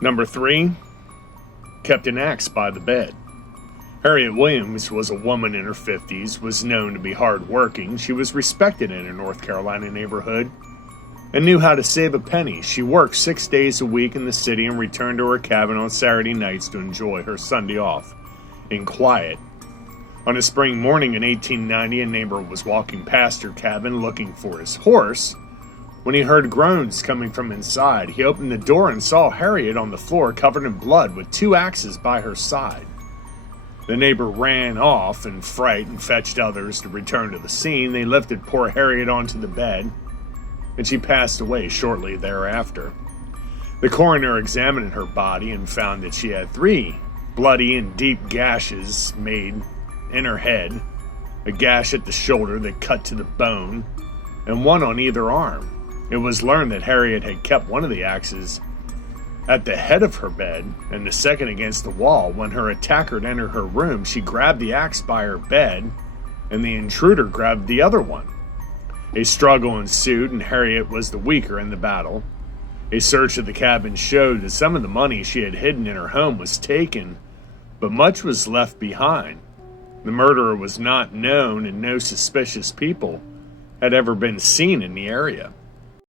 Number 3, kept an axe by the bed. Harriet Williams was a woman in her 50s, was known to be hardworking. She was respected in a North Carolina neighborhood and knew how to save a penny. She worked 6 days a week in the city and returned to her cabin on Saturday nights to enjoy her Sunday off in quiet. On a spring morning in 1890, a neighbor was walking past her cabin looking for his horse when he heard groans coming from inside. He opened the door and saw Harriet on the floor covered in blood with 2 axes by her side. The neighbor ran off in fright and fetched others to return to the scene. They lifted poor Harriet onto the bed, and she passed away shortly thereafter. The coroner examined her body and found that she had 3 bloody and deep gashes made in her head, a gash at the shoulder that cut to the bone, and 1 on either arm. It was learned that Harriet had kept one of the axes at the head of her bed and the second against the wall. When her attacker entered her room, she grabbed the axe by her bed, and the intruder grabbed the other one. A struggle ensued, and Harriet was the weaker in the battle. A search of the cabin showed that some of the money she had hidden in her home was taken, but much was left behind. The murderer was not known, and no suspicious people had ever been seen in the area.